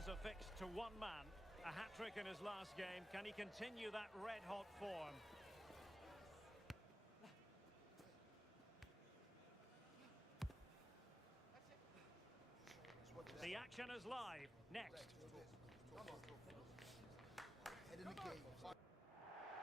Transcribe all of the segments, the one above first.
colours are fixed to one man. A hat-trick in his last game. Can he continue that red-hot form? The action is live. Next.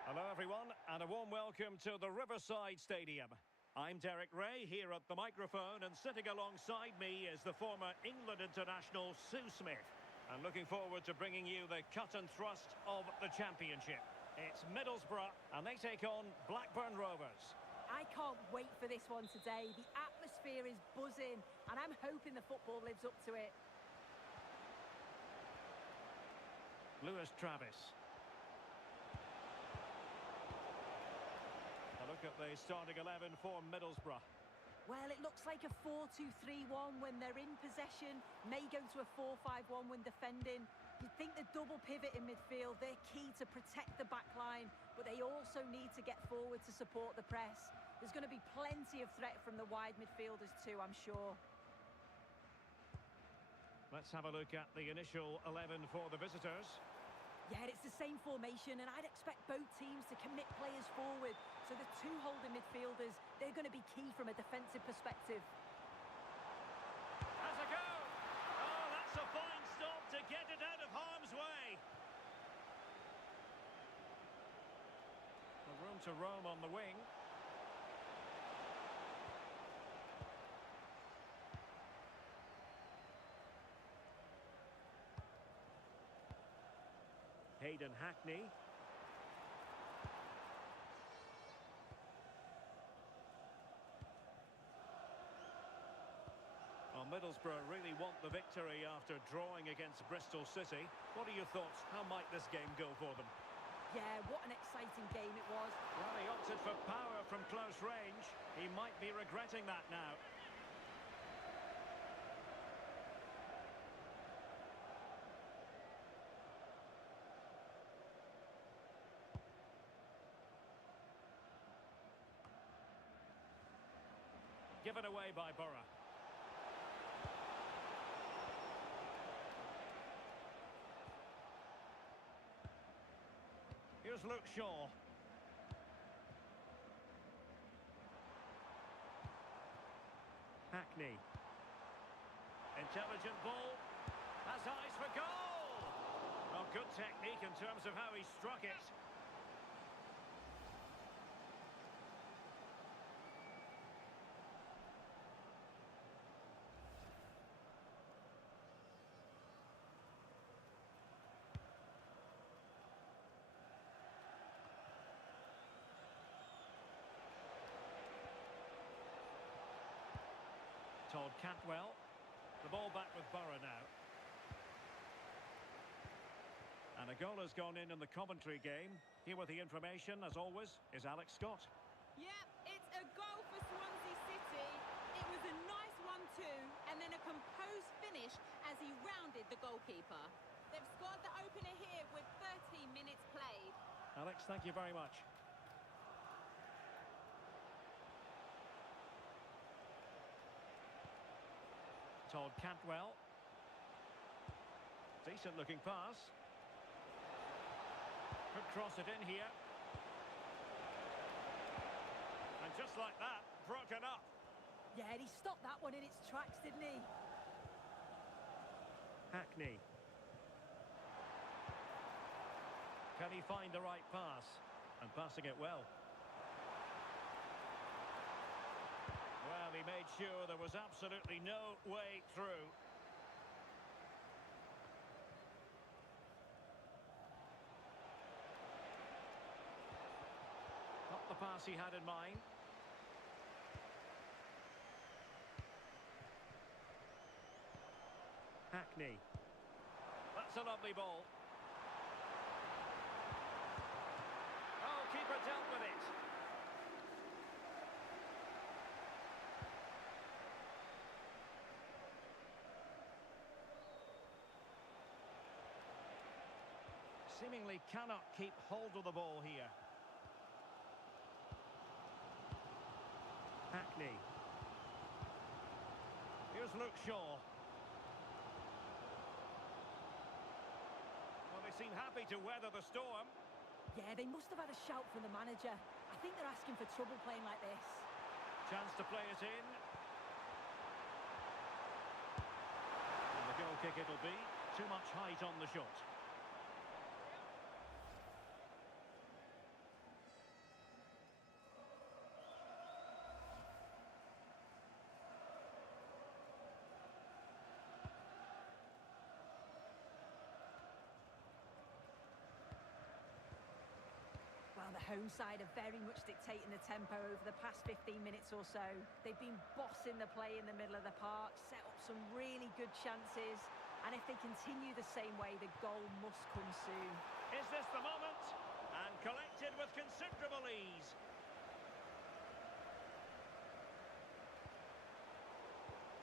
Hello everyone, and a warm welcome to the Riverside Stadium. I'm Derek Ray here at the microphone, and sitting alongside me is the former England international Sue Smith. And looking forward to bringing you the cut and thrust of the championship. It's Middlesbrough, and they take on Blackburn Rovers. I can't wait for this one today. The atmosphere is buzzing, and I'm hoping the football lives up to it. Lewis Travis. A look at the starting 11 for Middlesbrough. Well, it looks like a 4-2-3-1 when they're in possession. May go to a 4-5-1 when defending. You'd think the double pivot in midfield, they're key to protect the back line, but they also need to get forward to support the press. There's going to be plenty of threat from the wide midfielders too, I'm sure. Let's have a look at the initial 11 for the visitors. Yeah, it's the same formation, and I'd expect both teams to commit players forward. So the two holding midfielders, they're going to be key from a defensive perspective. Has a go! Oh, that's a fine stop to get it out of harm's way. The room to roam on the wing. Hayden Hackney. Well, Middlesbrough really want the victory after drawing against Bristol City. What are your thoughts? How might this game go for them? Yeah, what an exciting game it was. Well, he opted for power from close range. He might be regretting that now. Given away by Borough. Here's Luke Shaw. Hackney. Intelligent ball. Has eyes for goal! Well, good technique in terms of how he struck it. Todd Cantwell. The ball back with Borough now. And a goal has gone in the Coventry game. Here with the information, as always, is Alex Scott. Yep, it's a goal for Swansea City. It was a nice 1-2 and then a composed finish as he rounded the goalkeeper. They've scored the opener here with 13 minutes played. Alex, thank you very much. Todd Cantwell. Decent looking pass. Could cross it in here. And just like that, broken up. Yeah, and he stopped that one in its tracks, didn't he? Hackney. Can he find the right pass? And passing it well. Well, he made sure there was absolutely no way through. Not the pass he had in mind. Hackney. That's a lovely ball. Oh, keeper dealt with it. Seemingly cannot keep hold of the ball here. Hackney. Here's Luke Shaw. seem happy to weather the storm. Yeah, they must have had a shout from the manager. I think they're asking for trouble playing like this. Chance to play it in. And the goal kick it'll be. Too much height on the shot. Well, the home side are very much dictating the tempo over the past 15 minutes or so. They've been bossing the play in the middle of the park, set up some really good chances, and if they continue the same way, the goal must come soon. Is this the moment? And collected with considerable ease.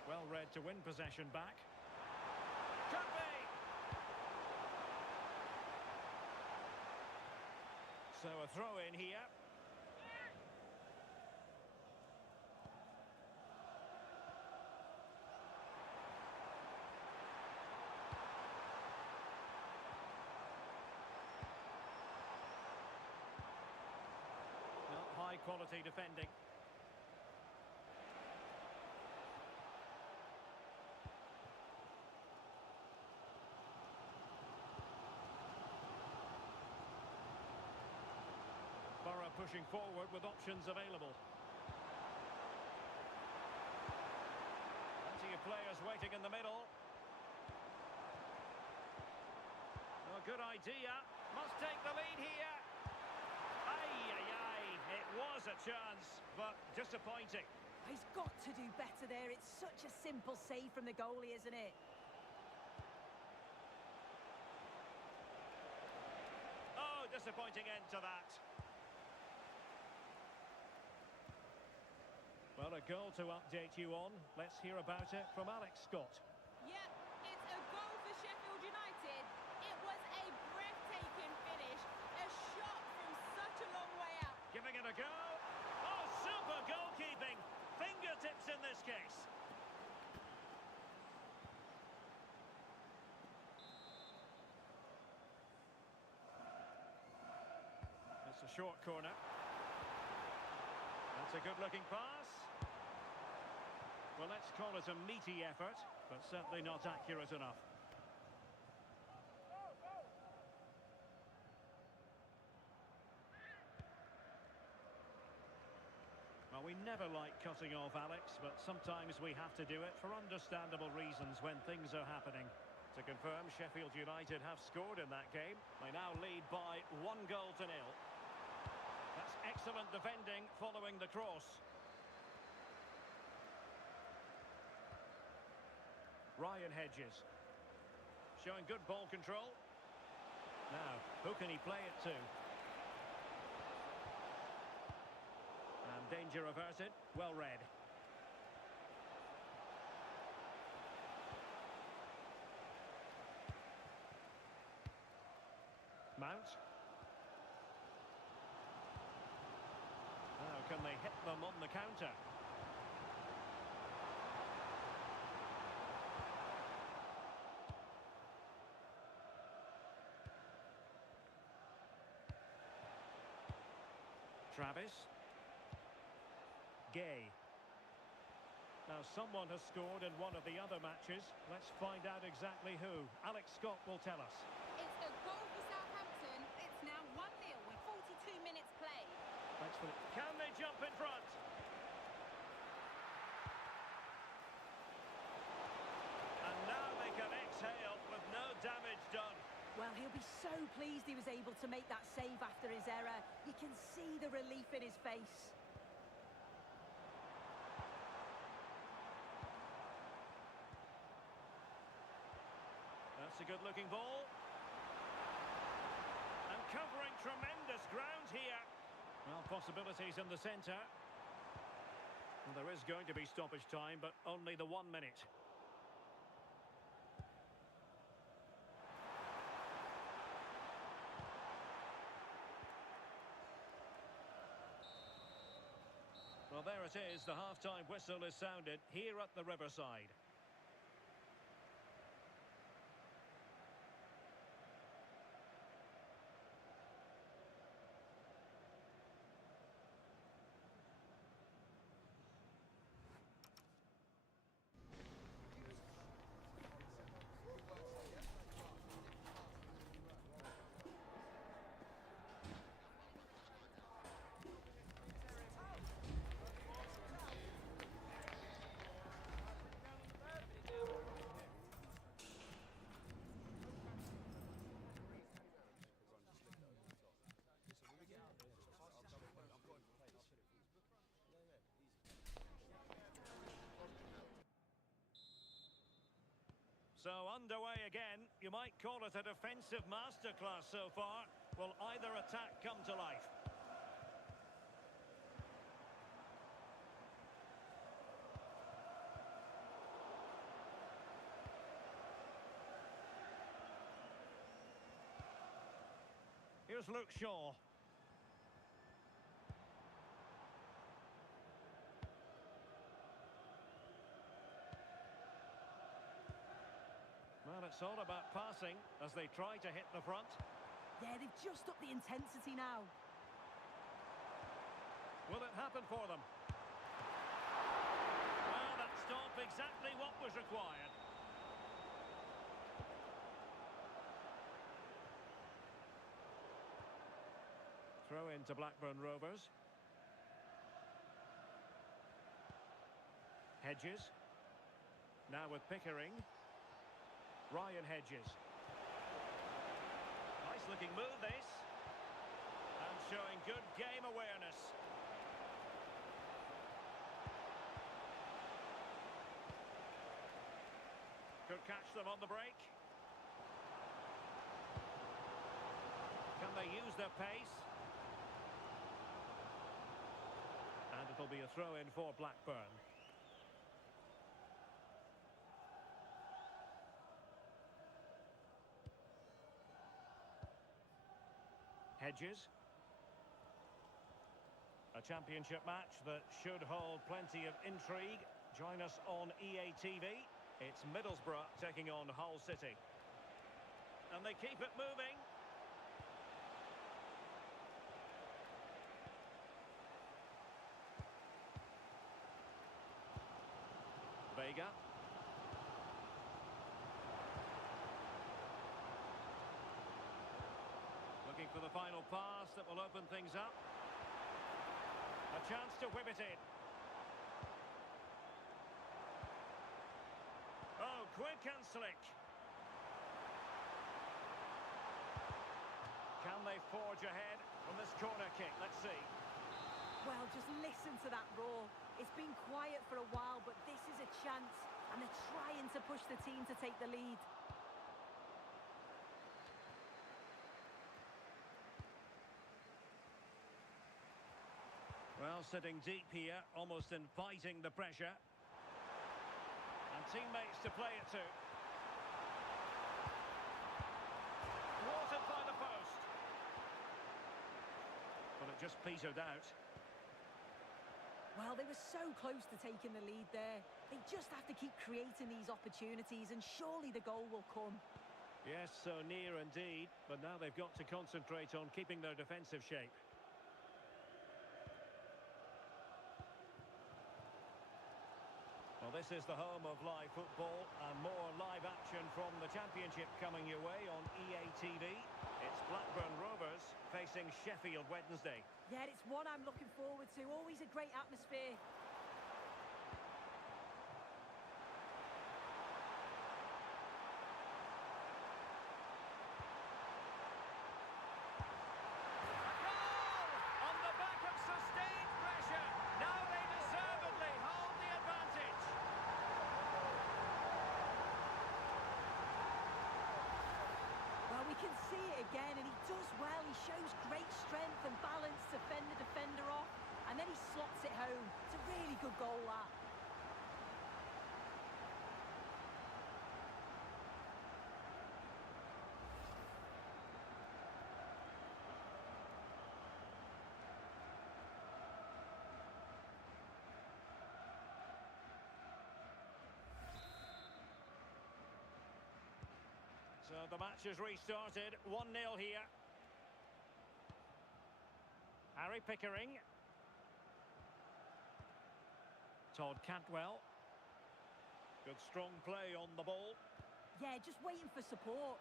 Well read to win possession back. Could be! So a throw in here. Not high quality defending. Pushing forward with options available. Plenty of players waiting in the middle. Oh, good idea. Must take the lead here. Ay. It was a chance, but disappointing. He's got to do better there. It's such a simple save from the goalie, isn't it? Oh, disappointing end to that. Well, a goal to update you on. Let's hear about it from Alex Scott. Yep, it's a goal for Sheffield United. It was a breathtaking finish. A shot from such a long way out. Giving it a go. Oh, super goalkeeping. Fingertips in this case. It's a short corner. That's a good-looking pass. Well, let's call it a meaty effort, but certainly not accurate enough. Well, we never like cutting off Alex, but sometimes we have to do it for understandable reasons when things are happening. To confirm, Sheffield United have scored in that game. They now lead by 1-0. That's excellent defending following the cross. Ryan Hedges showing good ball control. Now, who can he play it to? And danger averted. Well read. Mount. Now, can they hit them on the counter? Travis. Gay. Now, someone has scored in one of the other matches. Let's find out exactly who. Alex Scott will tell us. It's a goal for Southampton. It's now 1-0 with 42 minutes played. Thanks for it. Can they jump in front? And now they can exhale with no damage done. Well, he'll be so pleased he was able to make that save after his error. You can see the relief in his face. That's a good-looking ball. And covering tremendous ground here. Well, possibilities in the centre. Well, there is going to be stoppage time, but only the 1 minute. Well, there it is. The half-time whistle is sounded here at the Riverside. So underway again. You might call it a defensive masterclass so far. Will either attack come to life? Here's Luke Shaw. Well, it's all about passing as they try to hit the front. Yeah, they've just upped the intensity now. Will it happen for them? Well, that stop exactly what was required. Throw into Blackburn Rovers. Hedges. Now with Pickering. Ryan Hedges. Nice looking move this. And showing good game awareness. Could catch them on the break. Can they use their pace? And it'll be a throw-in for Blackburn. Hedges. A championship match that should hold plenty of intrigue. Join us on EA TV. It's Middlesbrough taking on Hull City. And they keep it moving. Vega. Looking for the final pass that will open things up. A chance to whip it in. Oh, quick and slick. Can they forge ahead from this corner kick? Let's see. Well, just listen to that roar. It's been quiet for a while, but this is a chance. And they're trying to push the team to take the lead. Well, sitting deep here, almost inviting the pressure. And teammates to play it to. Thwarted by the post. But it just petered out. Well, they were so close to taking the lead there. They just have to keep creating these opportunities, and surely the goal will come. Yes, so near indeed. But now they've got to concentrate on keeping their defensive shape. Well, this is the home of live football, and more live action from the Championship coming your way on EA TV. It's Blackburn Rovers facing Sheffield Wednesday. Yeah, it's one I'm looking forward to. Always a great atmosphere. On the back of sustained pressure. Now they deservedly hold the advantage. Well, we can see it again, and he does well. He shows great strength and balance to fend the defender off, and then he slots it home. It's a really good goal, that. So the match has restarted. 1-0 here. Harry Pickering. Todd Cantwell. Good strong play on the ball. Yeah, just waiting for support.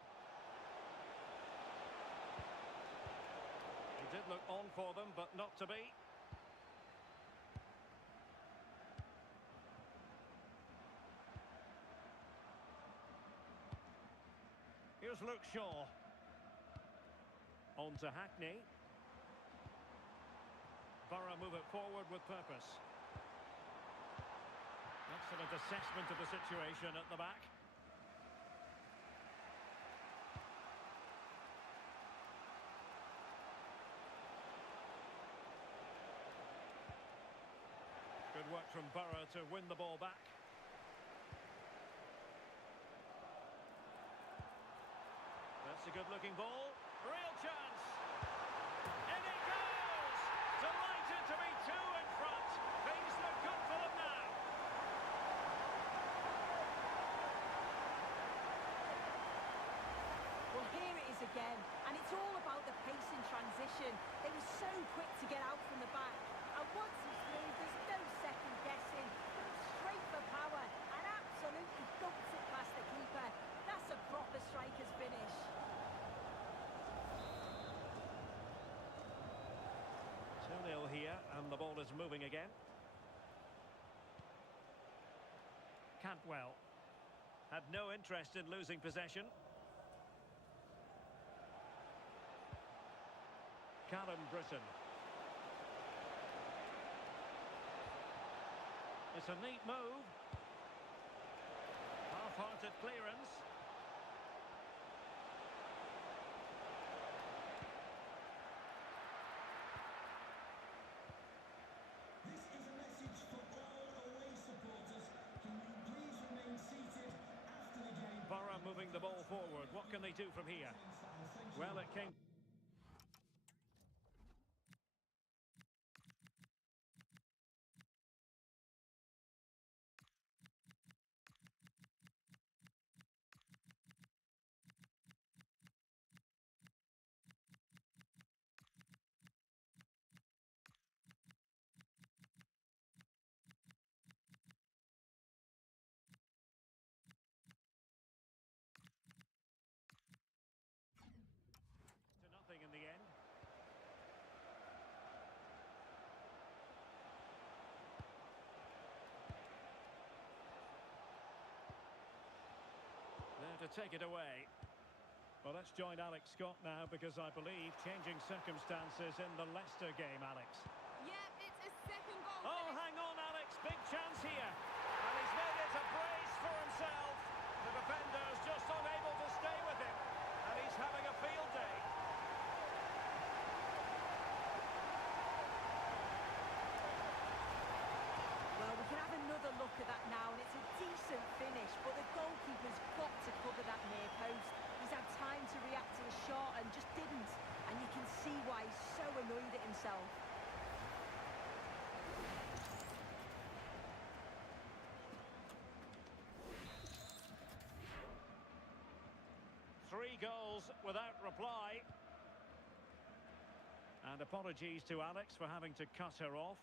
He did look on for them, but not to be. Here's Luke Shaw. On to Hackney. Borough move it forward with purpose. Excellent assessment of the situation at the back. from Borough to win the ball back. That's a good-looking ball. Real chance. In it goes! Delighted to be two in front. Things look good for them now. Well, here it is again, and it's all about the pace in transition. They were so quick to get out from the back, and once he's through, there's no second guessing. Straight for power, and absolutely dumps it past the keeper. That's a proper striker's finish. 2-0 here, and the ball is moving again. Cantwell had no interest in losing possession. Callum Britton. It's a neat move. Half-hearted clearance. This is a message for all away supporters. Can you please remain seated after the game? Borough moving the ball forward. What can they do from here? Well, it came... to nothing in the end. There to take it away. Well, let's join Alex Scott now, because I believe changing circumstances in the Leicester game, Alex. Yeah, it's a second goal. Oh, hang on, Alex. Big chance here. And he's made it a brace for himself. The defender's just unable to stay with him. And he's having a field day. Well, we can have another look at that now, and it's a decent finish, but the goalkeeper's got to cover that near post. He's had time to react to the shot and just didn't. And you can see why he's so annoyed at himself. Three goals without reply. And apologies to Alex for having to cut her off.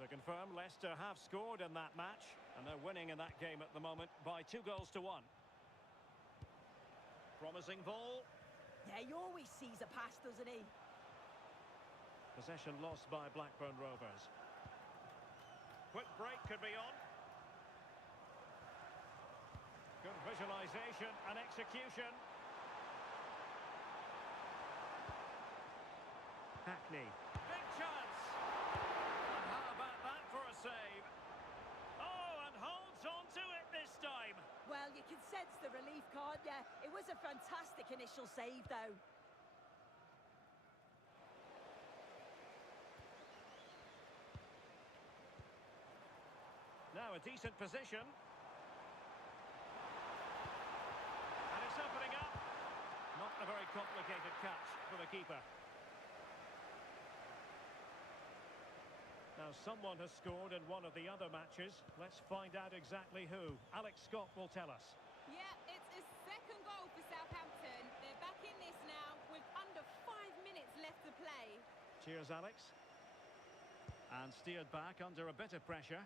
To confirm, Leicester have scored in that match, and they're winning in that game at the moment by 2-1. Promising ball. Yeah, he always sees a pass, doesn't he? Possession lost by Blackburn Rovers. Quick break could be on. Good visualisation and execution. Hackney. Big chance. And how about that for a save? Oh, and holds on to it this time. Well, you can sense the relief, can't you? It was a fantastic initial save, though. Now a decent position. And it's opening up. Not a very complicated catch for the keeper. Now, someone has scored in one of the other matches. Let's find out exactly who. Alex Scott will tell us. Yeah, it's a second goal for Southampton. They're back in this now with under 5 minutes left to play. Cheers, Alex. And steered back under a bit of pressure.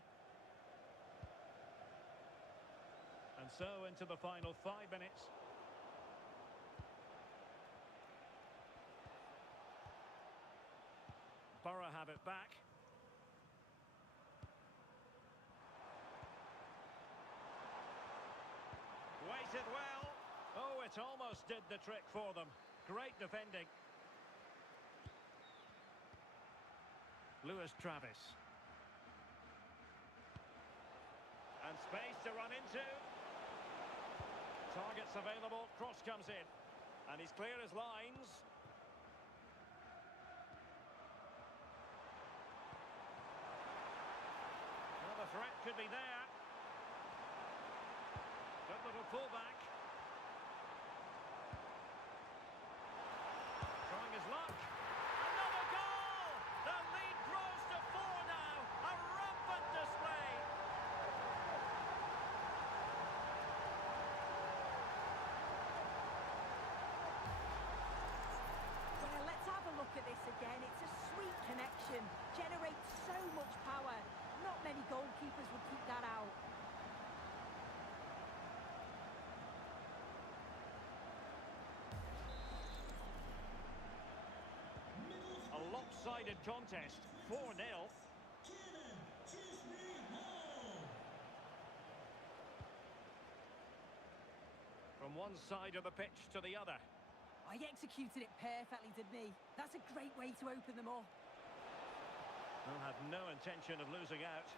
And so into the final 5 minutes. Borough have it back. Waited well. Oh, it almost did the trick for them. Great defending. Lewis Travis. And space to run into. Targets available. Cross comes in. And he's clear as lines. Well, the threat could be there. Good little pullback. Trying his luck. Another goal! The lead grows to 4 now. A rampant display. Well, let's have a look at this again. It's a sweet connection. Generates so much power. Not many goalkeepers would keep that out. A lopsided contest. 4-0. From one side of the pitch to the other. I executed it perfectly, didn't he? That's a great way to open them up. They'll have no intention of losing out.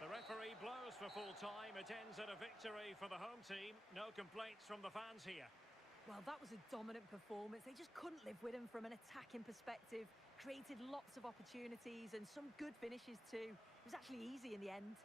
The referee blows for full time. It ends at a victory for the home team. No complaints from the fans here. Well, that was a dominant performance. They just couldn't live with him from an attacking perspective. Created lots of opportunities and some good finishes too. It was actually easy in the end.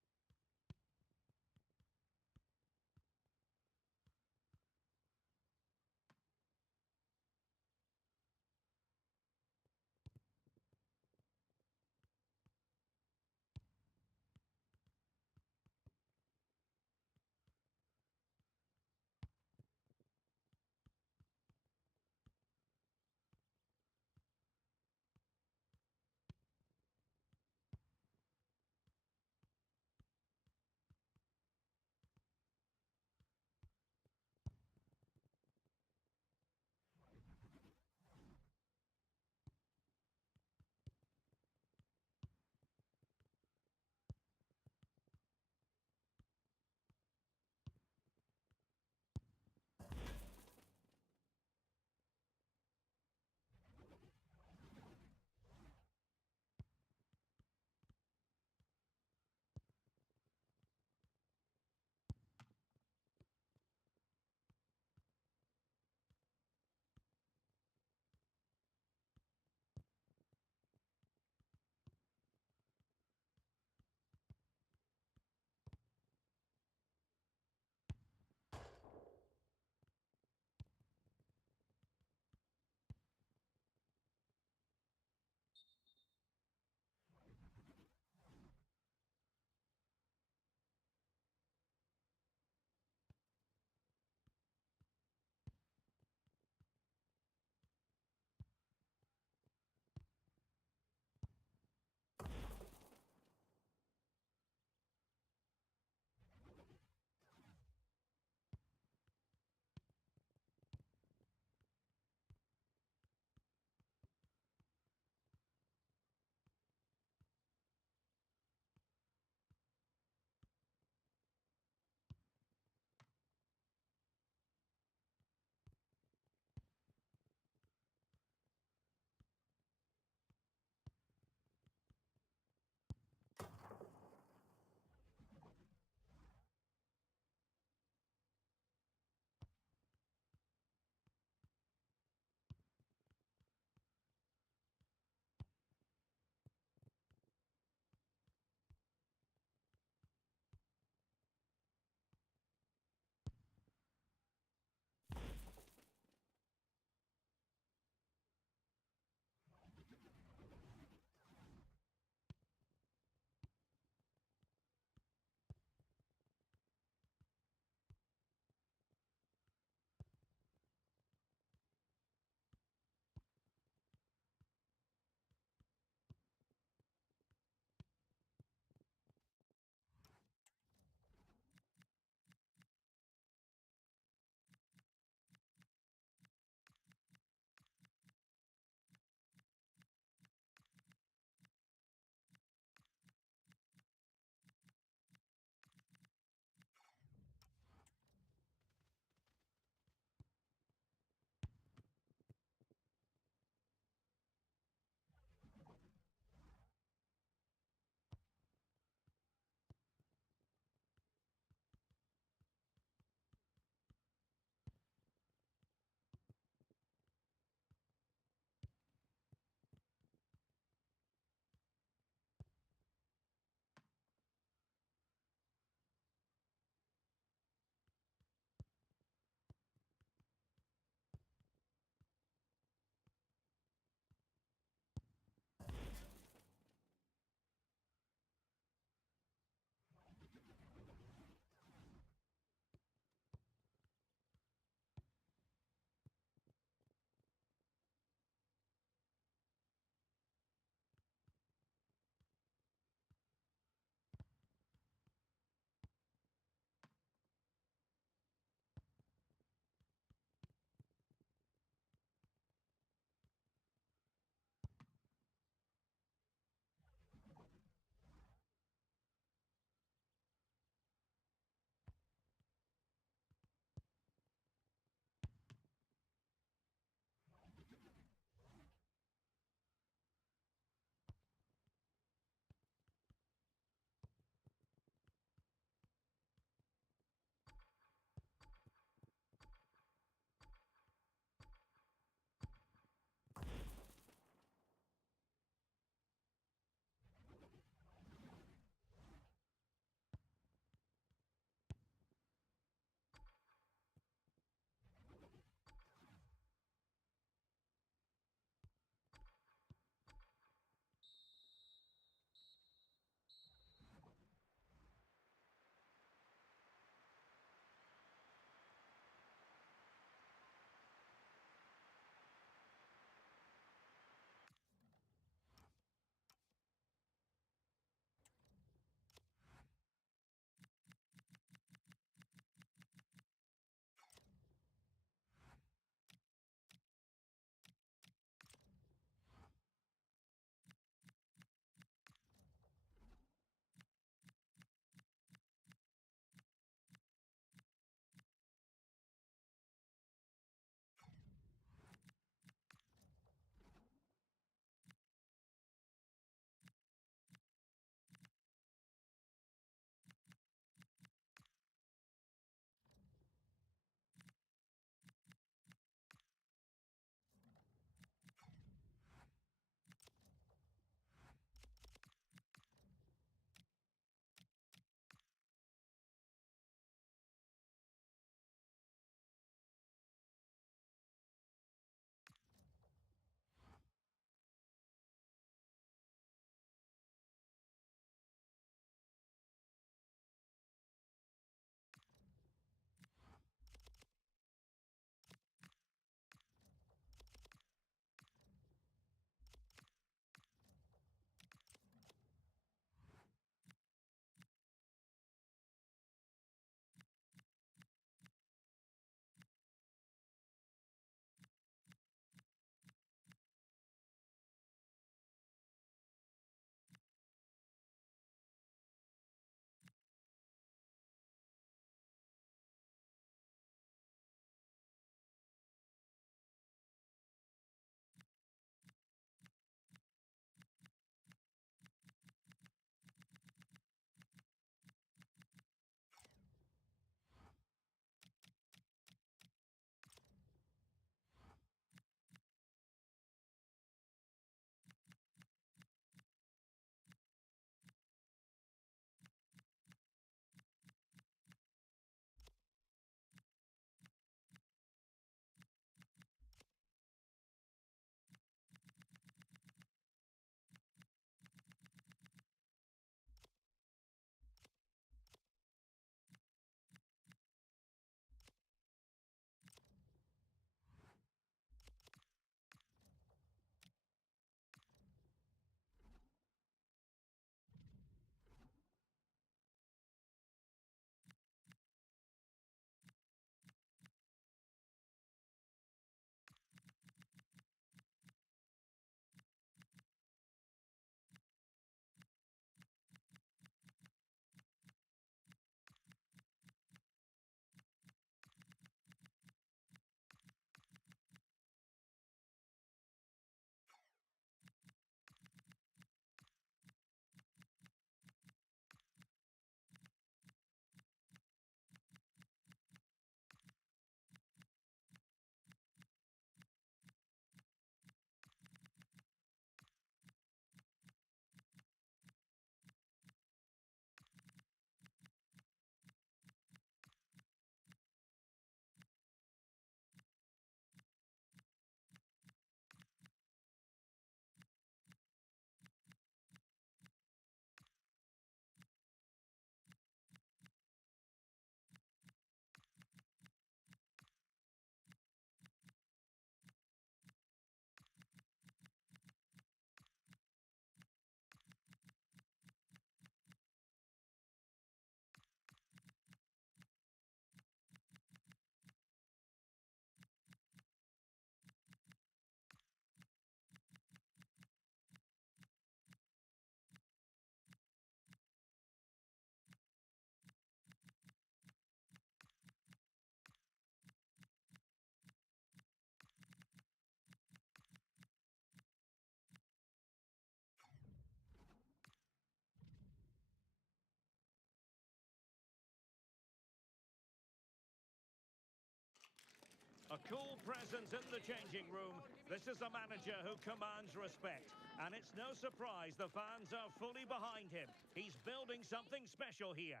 A cool presence in the changing room. This is a manager who commands respect. And it's no surprise the fans are fully behind him. He's building something special here.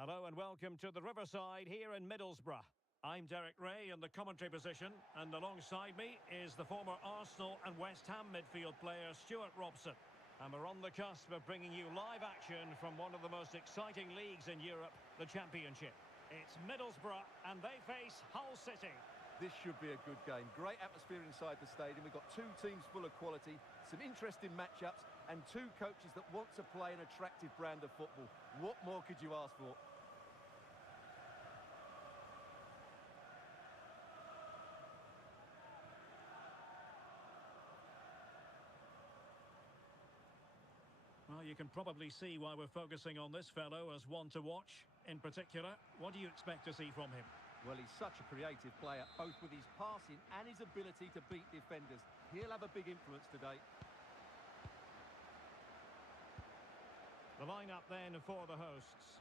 Hello and welcome to the Riverside here in Middlesbrough. I'm Derek Ray in the commentary position, and alongside me is the former Arsenal and West Ham midfield player Stuart Robson. And we're on the cusp of bringing you live action from one of the most exciting leagues in Europe, the Championship. It's Middlesbrough, and they face Hull City. This should be a good game. Great atmosphere inside the stadium. We've got two teams full of quality, some interesting matchups, and two coaches that want to play an attractive brand of football. What more could you ask for? Well, you can probably see why we're focusing on this fellow as one to watch. In particular, what do you expect to see from him? Well, he's such a creative player, both with his passing and his ability to beat defenders. He'll have a big influence today. The lineup then for the hosts.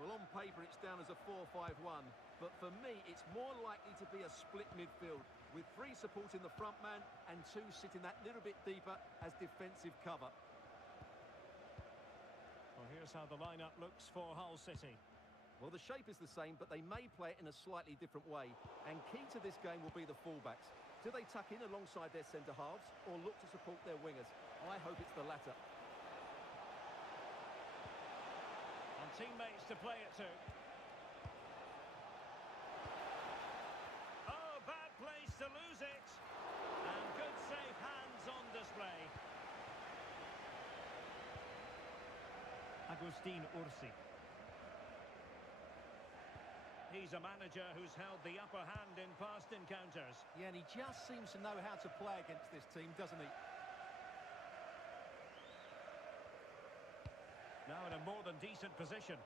Well, on paper, it's down as a 4-5-1. But for me, it's more likely to be a split midfield, with three supporting the front man and two sitting that little bit deeper as defensive cover. Well, here's how the lineup looks for Hull City. Well, the shape is the same, but they may play it in a slightly different way. And key to this game will be the fullbacks. Do they tuck in alongside their centre-halves or look to support their wingers? I hope it's the latter. And teammates to play it to. Oh, bad place to lose it. And good safe hands on display. Agustin Ursi. He's a manager who's held the upper hand in past encounters. Yeah, and he just seems to know how to play against this team, doesn't he? Now in a more than decent position.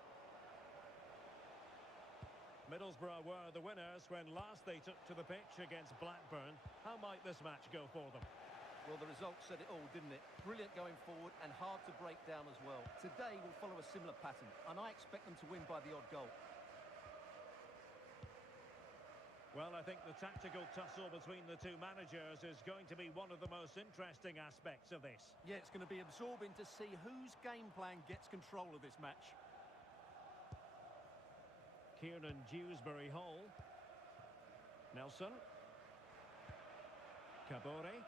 Middlesbrough were the winners when last they took to the pitch against Blackburn. How might this match go for them? Well, the result said it all, didn't it? Brilliant going forward and hard to break down as well. Today will follow a similar pattern, and I expect them to win by the odd goal. Well, I think the tactical tussle between the two managers is going to be one of the most interesting aspects of this. Yeah, it's going to be absorbing to see whose game plan gets control of this match. Kieran Dewsbury-Hall. Nelson. Kabore.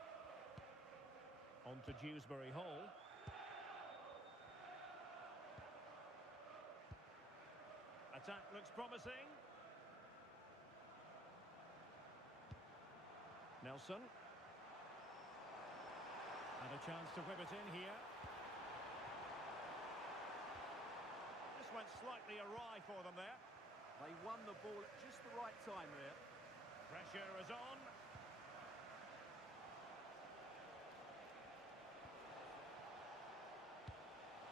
On to Dewsbury-Hall. Attack looks promising. Nelson. And a chance to whip it in here. This went slightly awry for them there. They won the ball at just the right time there. Pressure is on.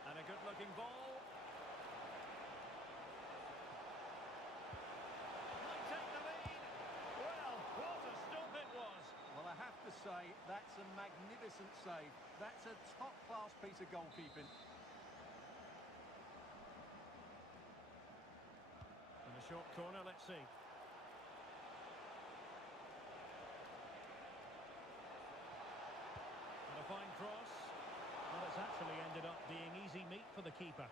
And a good-looking ball. Might take the lead. Well, what a stop it was. Well, I have to say, that's a magnificent save. That's a top-class piece of goalkeeping. In the short corner, let's see. And a fine cross. Well, it's actually ended up being easy meat for the keeper.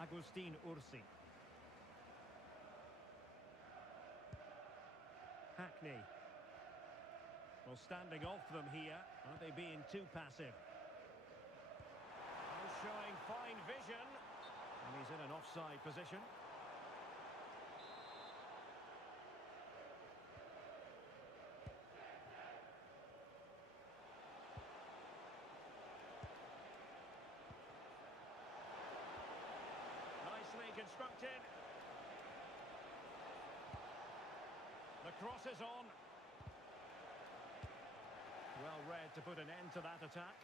Agustin Ursi. Hackney. Well, standing off them here. Are they being too passive? Oh, showing fine vision. And he's in an offside position. Nicely constructed. The cross is on. Well read to put an end to that attack.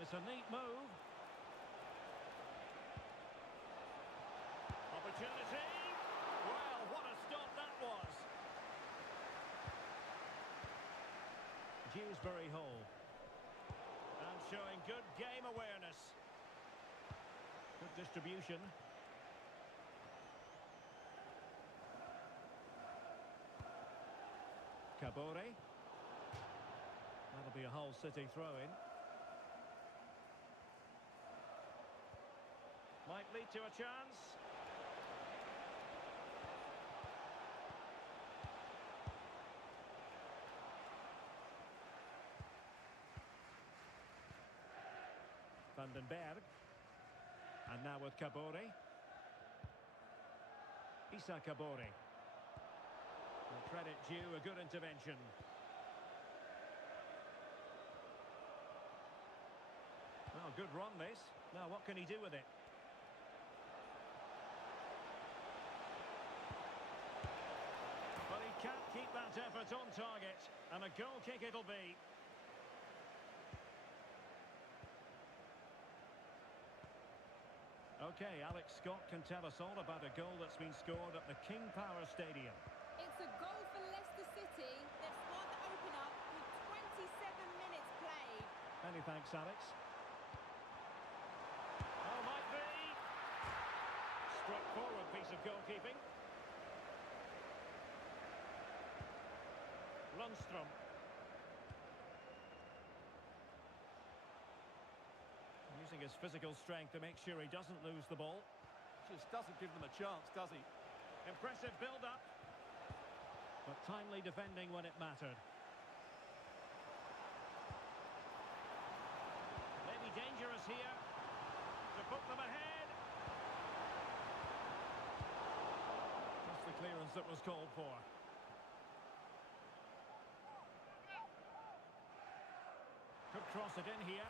It's a neat move. Opportunity. Well, what a stop that was. Dewsbury Hall. And showing good game awareness. Good distribution. Kabore. That'll be a Hull City throw-in. Might lead to a chance. Vandenberg. And now with Kabore. Issa Kabore. The credit due, a good intervention. Well, good run this. Now what can he do with it? But he can't keep that effort on target. And a goal kick it'll be. Okay, Alex Scott can tell us all about a goal that's been scored at the King Power Stadium. It's a goal for Leicester City. They've scored the opener with 27 minutes played. Many thanks, Alex. Oh, might be. Straightforward piece of goalkeeping. Lundstrom. Using his physical strength to make sure he doesn't lose the ball. Just doesn't give them a chance, does he? Impressive build-up. But timely defending when it mattered. Maybe dangerous here. To put them ahead. Just the clearance that was called for. Could cross it in here.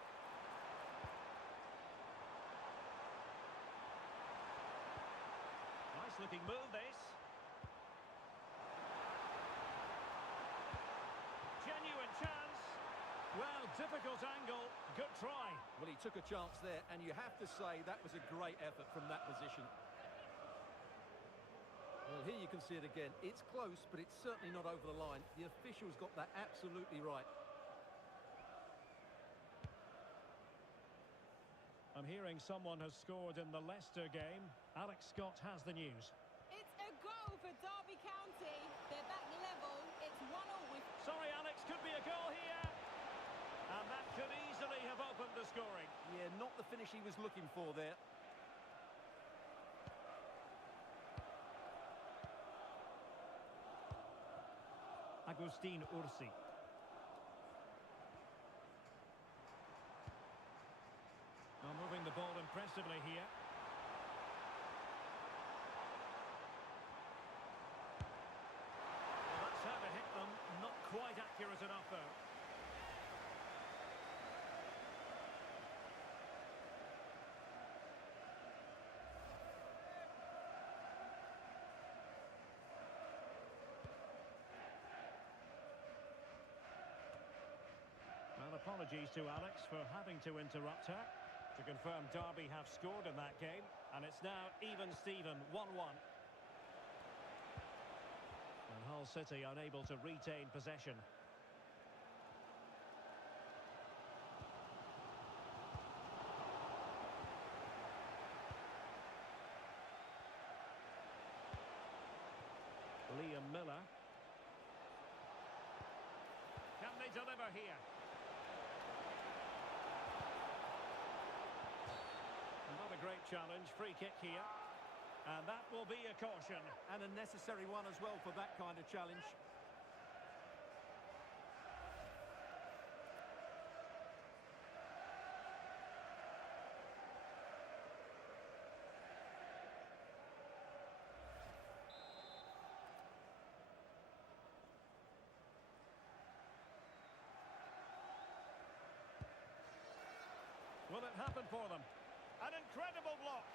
Nice looking move this. Genuine chance. Well, difficult angle. Good try. Well, he took a chance there, and you have to say that was a great effort from that position. Well, here you can see it again. It's close, but it's certainly not over the line. The officials got that absolutely right. I'm hearing someone has scored in the Leicester game. Alex Scott has the news. It's a goal for Derby County. They're back level. It's 1-0 with... Sorry, Alex, could be a goal here. And that could easily have opened the scoring. Yeah, not the finish he was looking for there. Agustin Ursi. Well, moving the ball impressively here. Well, that's how to hit them. Not quite accurate enough, though. Well, apologies to Alex for having to interrupt her. To confirm, Derby have scored in that game, and it's now even Steven, 1-1. And Hull City unable to retain possession. Liam Miller. Can they deliver here? Not a great challenge, free kick here. And that will be a caution. And a necessary one as well for that kind of challenge. Will it happen for them? An incredible block.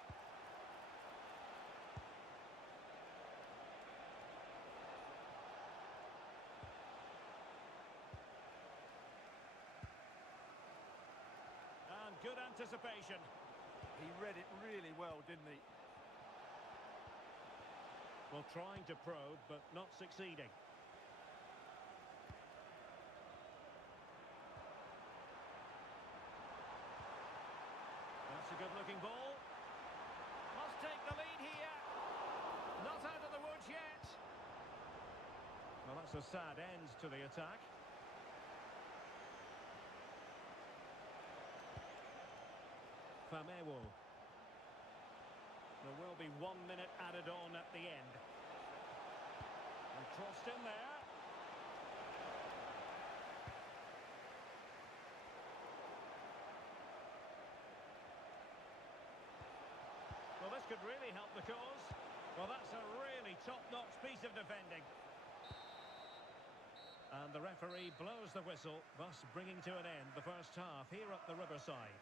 And good anticipation. He read it really well, didn't he? Well, trying to probe, but not succeeding. It's a sad end to the attack. Famewo. There will be 1 minute added on at the end. And crossed in there. Well, this could really help the cause. Well, that's a really top-notch piece of defending. And the referee blows the whistle, thus bringing to an end the first half here at the Riverside.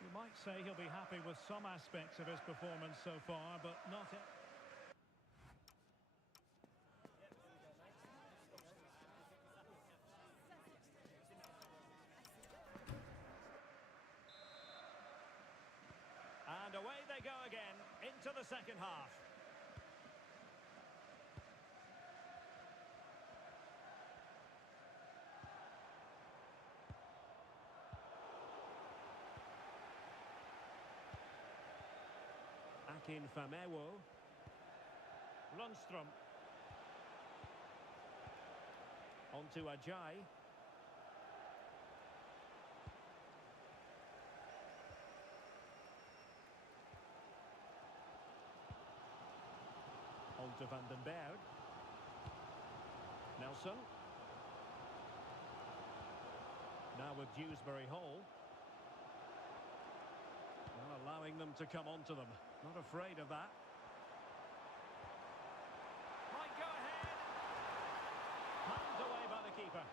You might say he'll be happy with some aspects of his performance so far, but not it. And away they go again into the second half. Akin Famewo. Lundstrom. On to Ajay. On to Van den Berg. Nelson. Now with Dewsbury Hall. Well, allowing them to come onto them. Not afraid of that. Might go ahead. Palmed away by the keeper.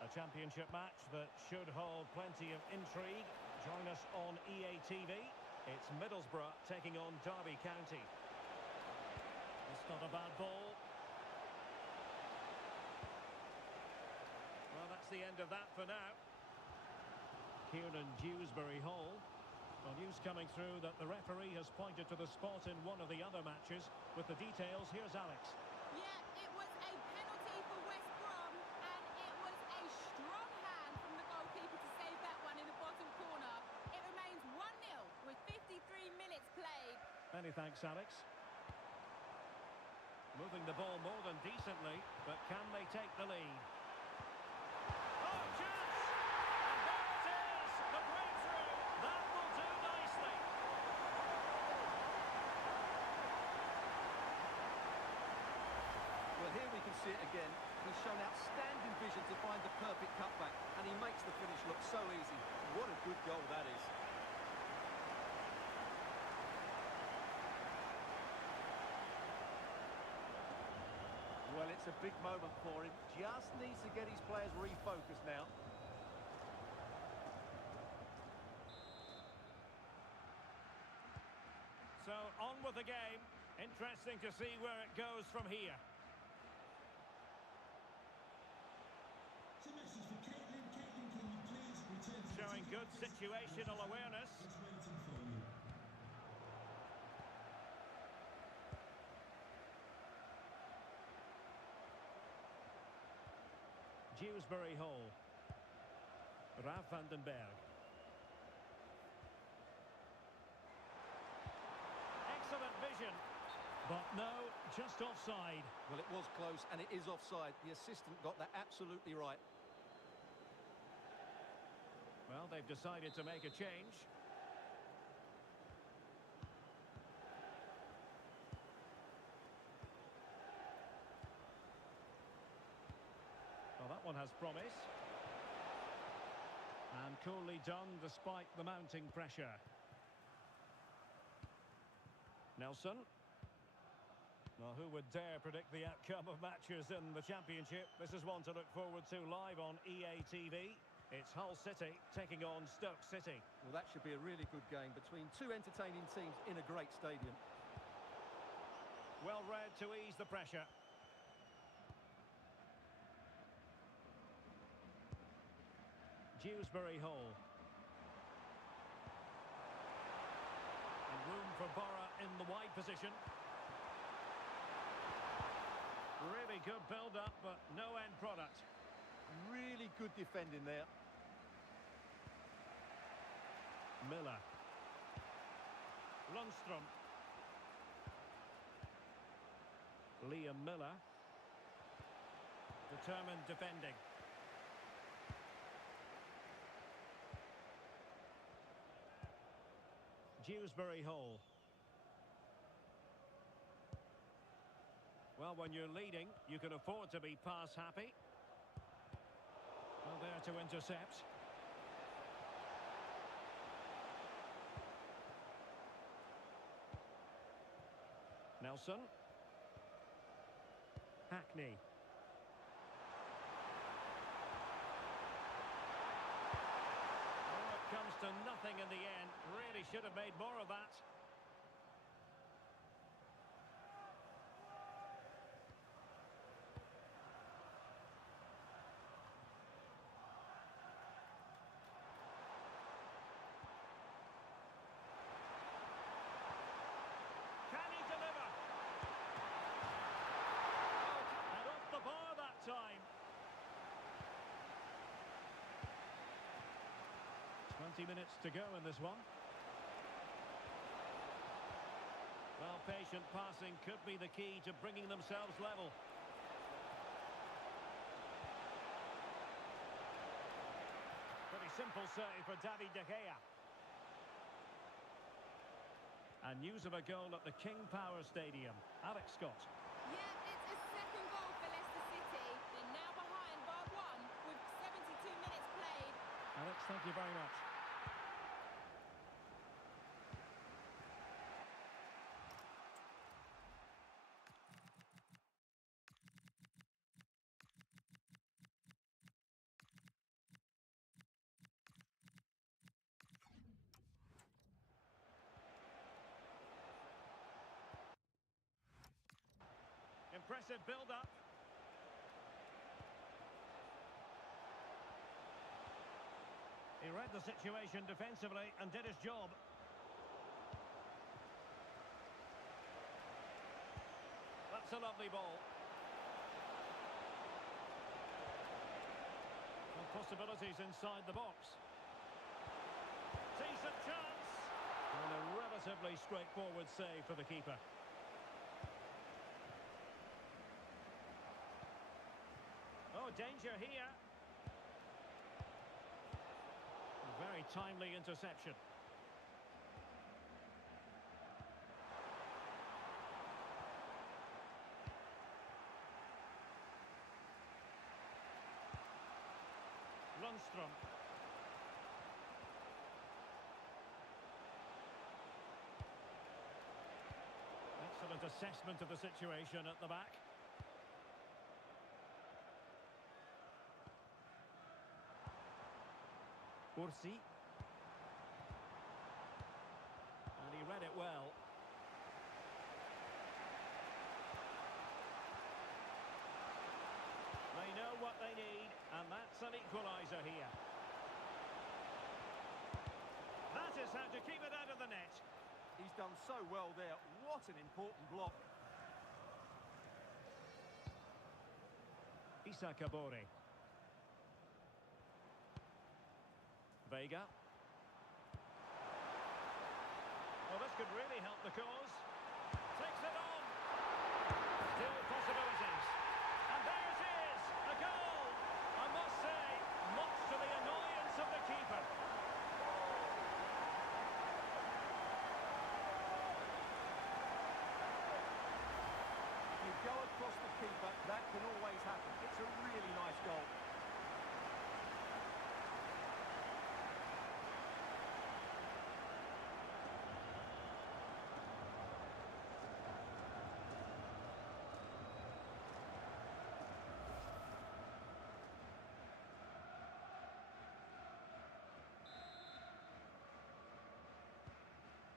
A championship match that should hold plenty of intrigue. Join us on EA TV. It's Middlesbrough taking on Derby County. It's not a bad ball. Well, that's the end of that for now. Kieran Dewsbury Hall. Well, news coming through that the referee has pointed to the spot in one of the other matches. With the details, here's Alex. Yeah, it was a penalty for West Brom, and it was a strong hand from the goalkeeper to save that one in the bottom corner. It remains 1-0 with 53 minutes played. Many thanks, Alex. Moving the ball more than decently, but can they take the lead? Oh, chance! And there it is! The breakthrough! That will do nicely! Well, here we can see it again. He's shown outstanding vision to find the perfect cutback, and he makes the finish look so easy. What a good goal that is. Well, it's a big moment for him. Just needs to get his players refocused now. So, on with the game. Interesting to see where it goes from here. It's a message for Caitlin. Caitlin, can you please return to the Showing ticket good office? situational awareness. It's waiting for you. Dewsbury Hall. Raf van den Berg. Excellent vision. But no, just offside. Well, it was close, and it is offside. The assistant got that absolutely right. Well, they've decided to make a change. Well, that one has promise. And coolly done despite the mounting pressure. Nelson. Well, who would dare predict the outcome of matches in the Championship? This is one to look forward to live on EA TV. It's Hull City taking on Stoke City. Well, that should be a really good game between two entertaining teams in a great stadium. Well read to ease the pressure. Dewsbury Hall. And room for Borough in the wide position. Really good build-up, but no end product. Really good defending there. Miller. Lundstrom. Liam Miller. Determined defending. Dewsbury Hall. Well, when you're leading, you can afford to be pass happy. Well, there to intercept. Nelson. Hackney. Oh, it comes to nothing in the end. Really should have made more of that. Can he deliver? Oh, and off the bar that time. 20 minutes to go in this one. Well, patient passing could be the key to bringing themselves level. Pretty simple save for David De Gea. And news of a goal at the King Power Stadium. Alex Scott. Yeah, it's a second goal for Leicester City. They're now behind by 1 with 72 minutes played. Alex, thank you very much. Impressive build-up. He read the situation defensively and did his job. That's a lovely ball. And possibilities inside the box. Decent chance. And a relatively straightforward save for the keeper. Oh, danger here. A very timely interception. Lundstrom. Excellent assessment of the situation at the back. Ursi. And he read it well. They know what they need, and that's an equaliser here. That is how to keep it out of the net. He's done so well there. What an important block. Issa Kabore. Vega. Well, this could really help the cause. Takes it on. Still possibilities. And there it is, a goal. I must say, much to the annoyance of the keeper. You go across the keeper, that can always happen. It's a really nice goal.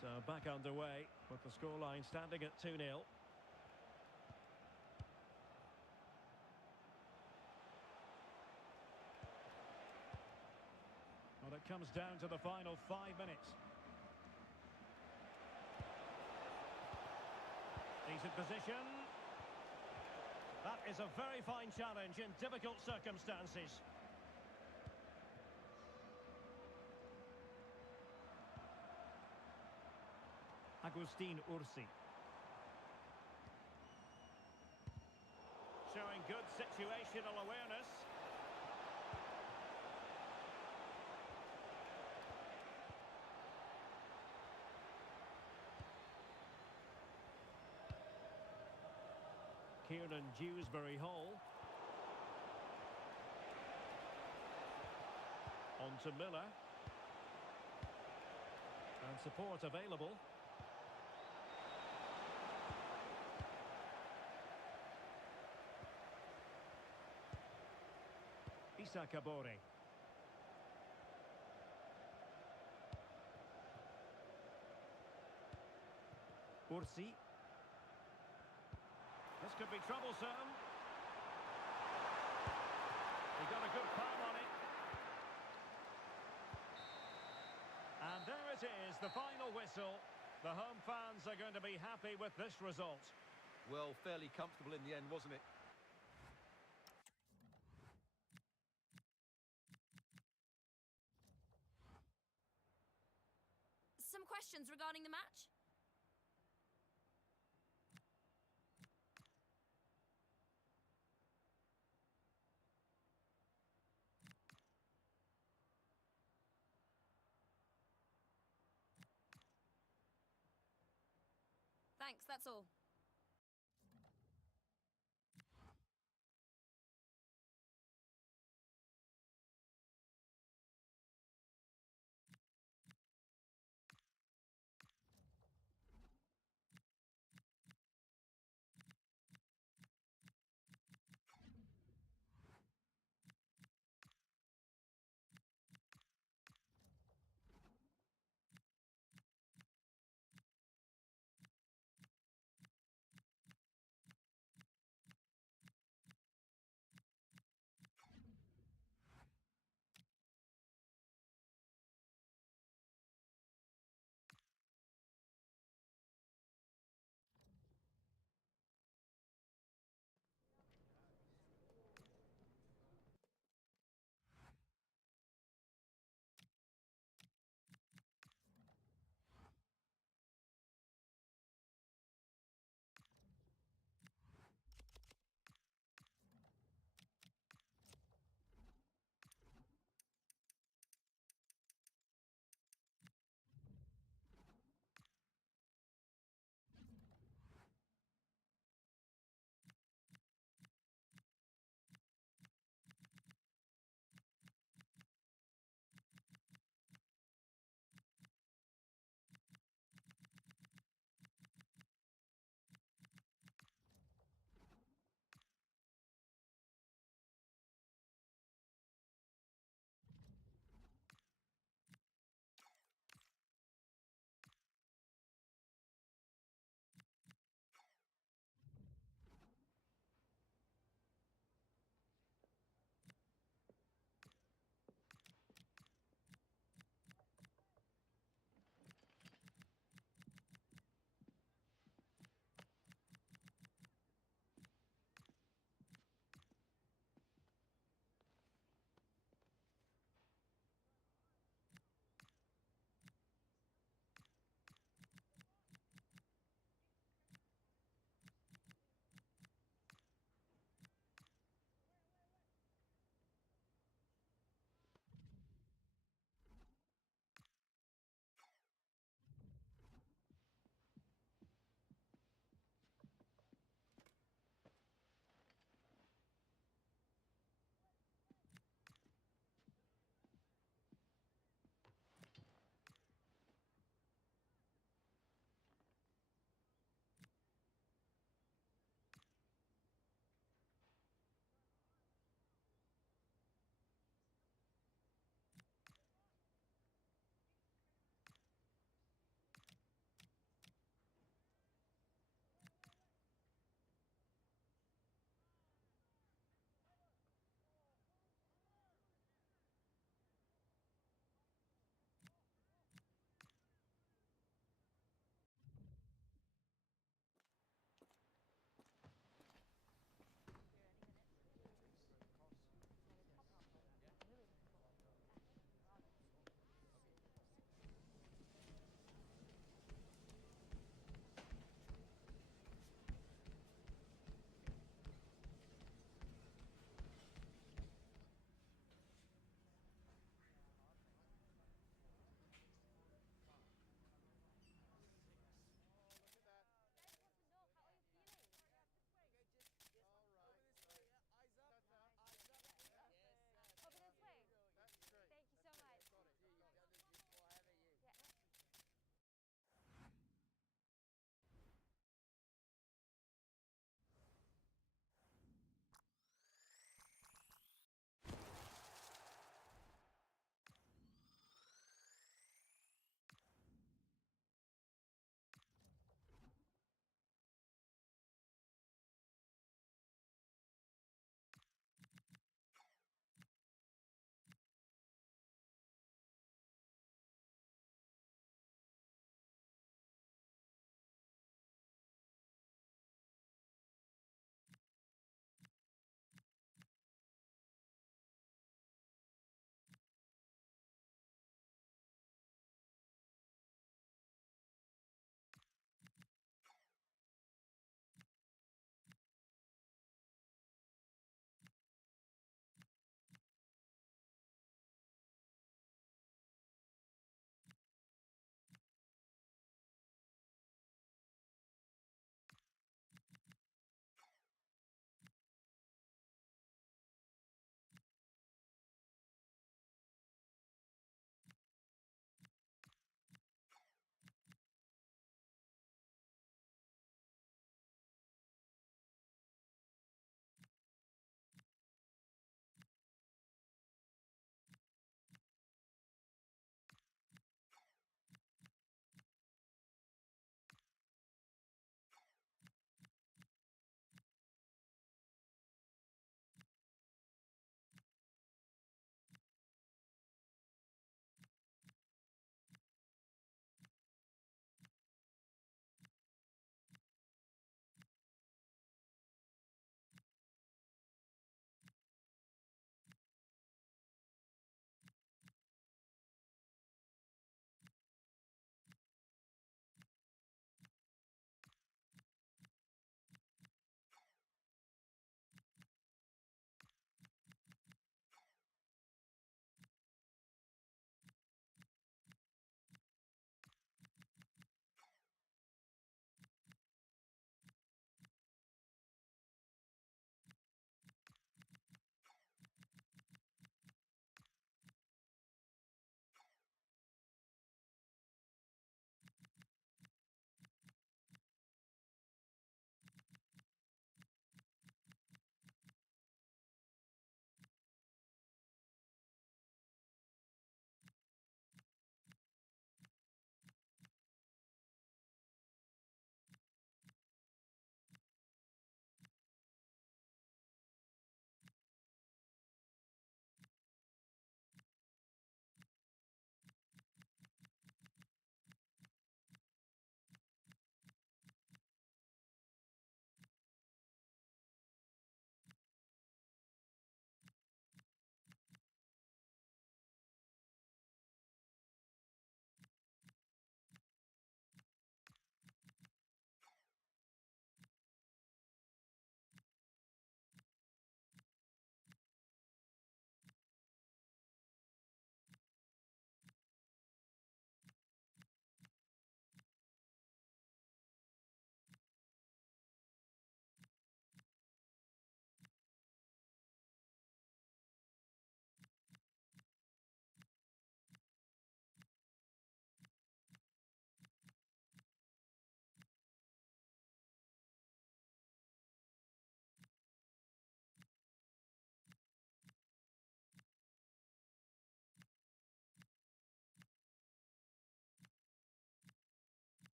So back underway with the scoreline standing at 2-0. Well, it comes down to the final 5 minutes. Decent position. That is a very fine challenge in difficult circumstances. Agustin Ursi. good situational awareness. Kieran Dewsbury Hall. On to Miller. And support available. Issa Kabore. Ursi. This could be troublesome. He got a good palm on it. And there it is, the final whistle. The home fans are going to be happy with this result. Well, fairly comfortable in the end, wasn't it? Some questions regarding the match? Thanks, that's all.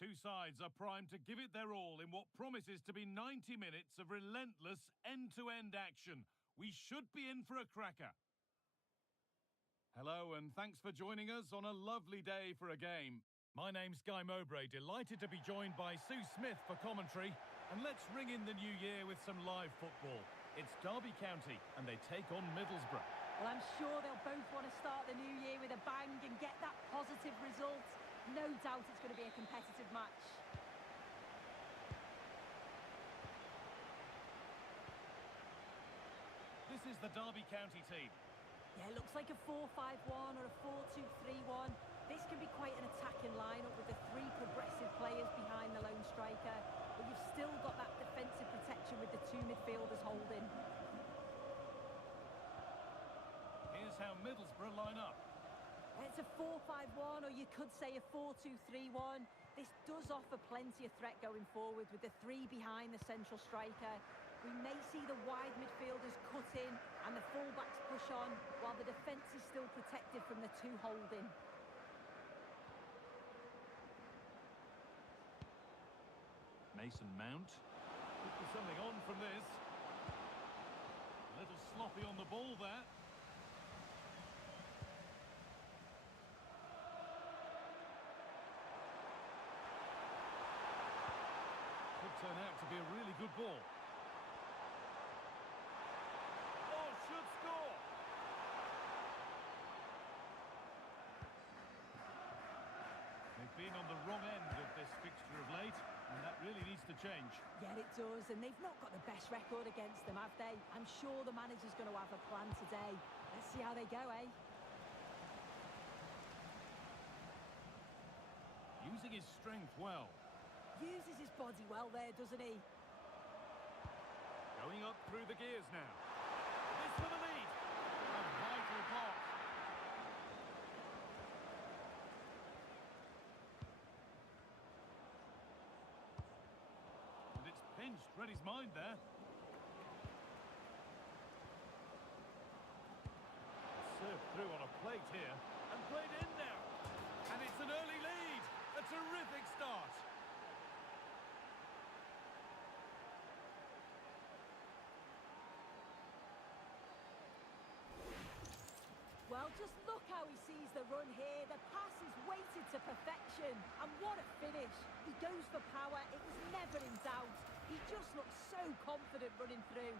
Two sides are primed to give it their all in what promises to be 90 minutes of relentless end-to-end action. We should be in for a cracker. Hello and thanks for joining us on a lovely day for a game. My name's Guy Mowbray, delighted to be joined by Sue Smith for commentary. And let's ring in the new year with some live football. It's Derby County and they take on Middlesbrough. Well, I'm sure they'll both want to start the new year with a bang and get that positive result. No doubt it's going to be a competitive match. This is the Derby County team. Yeah, it looks like a 4-5-1 or a 4-2-3-1. This can be quite an attacking lineup with the three progressive players behind the lone striker. But you've still got that defensive protection with the two midfielders holding. Here's how Middlesbrough line up. It's a 4-5-1 or you could say a 4-2-3-1. This does offer plenty of threat going forward with the three behind the central striker. We may see the wide midfielders cut in and the fullbacks push on while the defence is still protected from the two holding. Mason Mount. Could be something on from this. A little sloppy on the ball there. Could turn out to be a really good ball. Oh, should score! They've been on the wrong end of this fixture of late, and that really needs to change. Yeah, it does, and they've not got the best record against them, have they? I'm sure the manager's going to have a plan today. Let's see how they go, eh? Using his strength well. Uses his body well there, doesn't he? Going up through the gears now. This for the lead. A vital block. And it's pinched. Read his mind there. Served through on a plate here. And played in now. And it's an early lead. A terrific start. Well, just look how he sees the run here. The pass is weighted to perfection. And what a finish. He goes for power. It was never in doubt. He just looks so confident running through.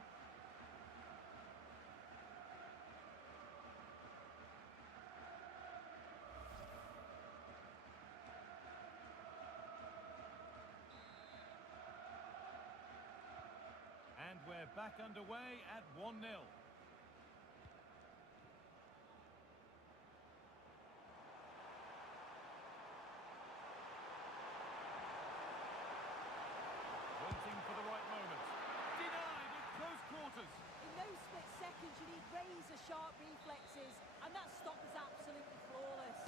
And we're back underway at 1-0. Waiting for the right moment. Denied at close quarters. In those split seconds, you need razor-sharp reflexes. And that stop is absolutely flawless.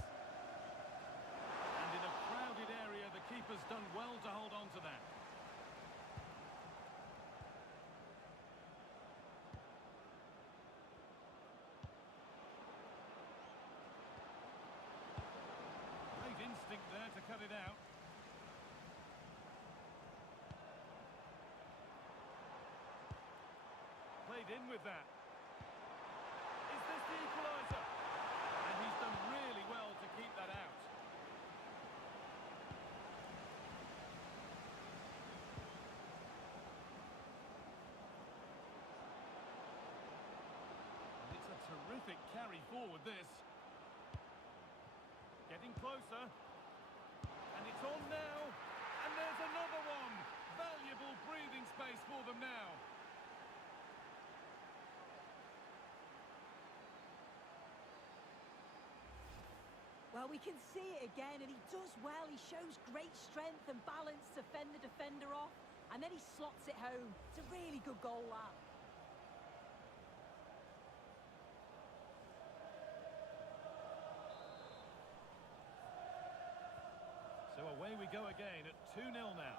And in a crowded area, the keeper's done well to hold on to that. Great instinct there to cut it out. Played in with that. Is this the equaliser? And he's done really well to keep that out. And it's a terrific carry forward, this. Getting closer. And it's on now. And there's another one. Valuable breathing space for them now. Well, we can see it again, and he does well. He shows great strength and balance to fend the defender off, and then he slots it home. It's a really good goal, that. So away we go again at 2-0 now.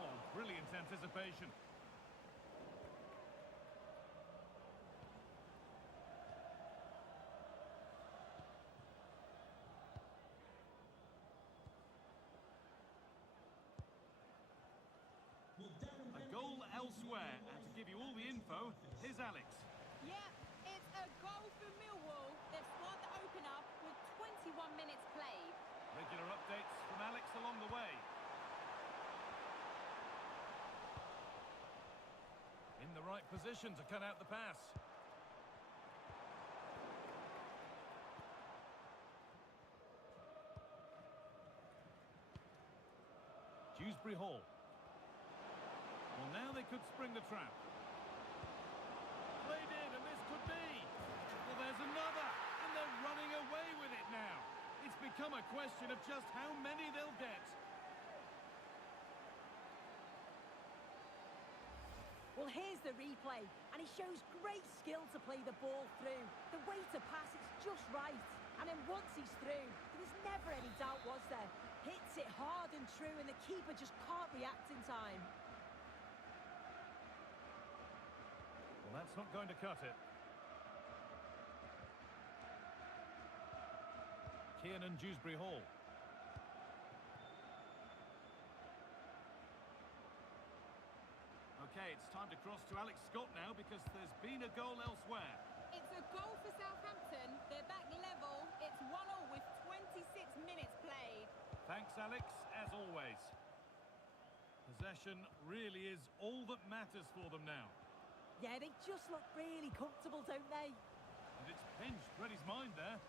Oh, brilliant anticipation. A goal elsewhere, and to give you all the info, here's Alex. Yeah, it's a goal for Millwall. They've scored the opener with 21 minutes played. Regular updates from Alex along the way. In the right position to cut out the pass. Dewsbury Hall. Well, now they could spring the trap. Played in, and this could be. Well, there's another, and they're running away with it now. It's become a question of just how many they'll get. Well, here's the replay, and he shows great skill to play the ball through. The way to pass is just right, and then once he's through, there was never any doubt, was there? Hits it hard and true, and the keeper just can't react in time. Well, that's not going to cut it. Kiernan Dewsbury Hall. Okay, it's time to cross to Alex Scott now because there's been a goal elsewhere. It's a goal for Southampton. They're back level. It's 1-1 with 26 minutes played. Thanks, Alex, as always. Possession really is all that matters for them now. Yeah, they just look really comfortable, don't they? And it's pinched Reddy's mind there.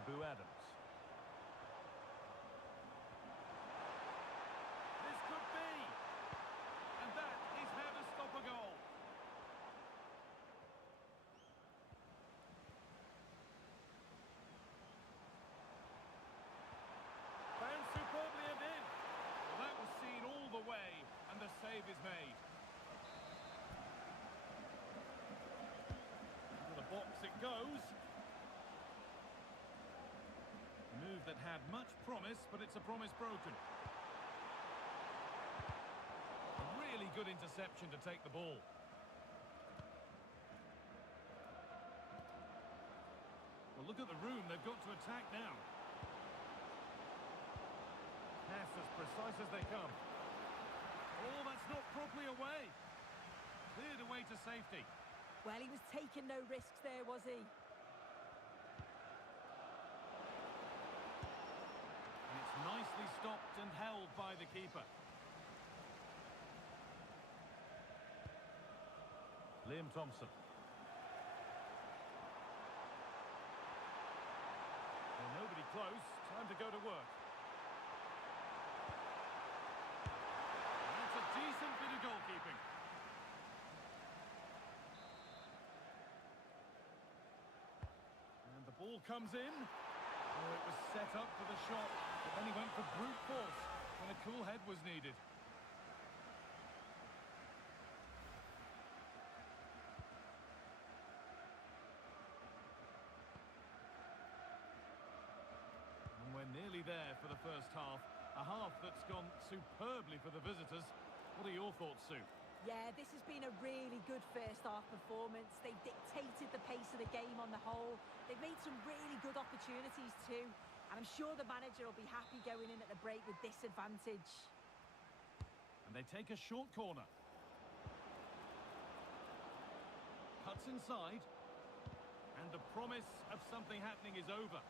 Ebu Adams. This could be. And that is how to stop a goal. Found superbly and in. Well, that was seen all the way, and the save is made. Into the box it goes. Move that had much promise, but it's a promise broken. A really good interception to take the ball. Well, look at the room they've got to attack now. Pass as precise as they come. Oh, that's not properly away. Cleared away to safety. Well, he was taking no risks there, was he? And it's nicely stopped and held by the keeper. Liam Thompson. Well, nobody close. Time to go to work. That's a decent bit of goalkeeping. And the ball comes in. Oh, it was set up for the shot, but then he went for brute force when a cool head was needed. And we're nearly there for the first half. A half that's gone superbly for the visitors. What are your thoughts, Sue? Yeah, this has been a really good first-half performance. They've dictated the pace of the game on the whole. They've made some really good opportunities too. And I'm sure the manager will be happy going in at the break with this advantage. And they take a short corner. Cuts inside. And the promise of something happening is over.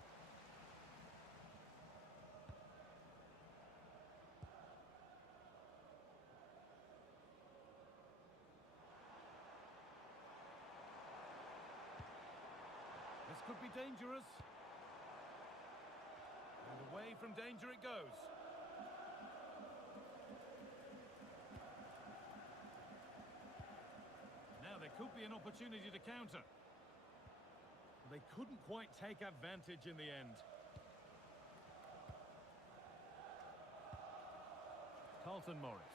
This could be dangerous. And away from danger it goes. Now there could be an opportunity to counter. They couldn't quite take advantage in the end. Carlton Morris.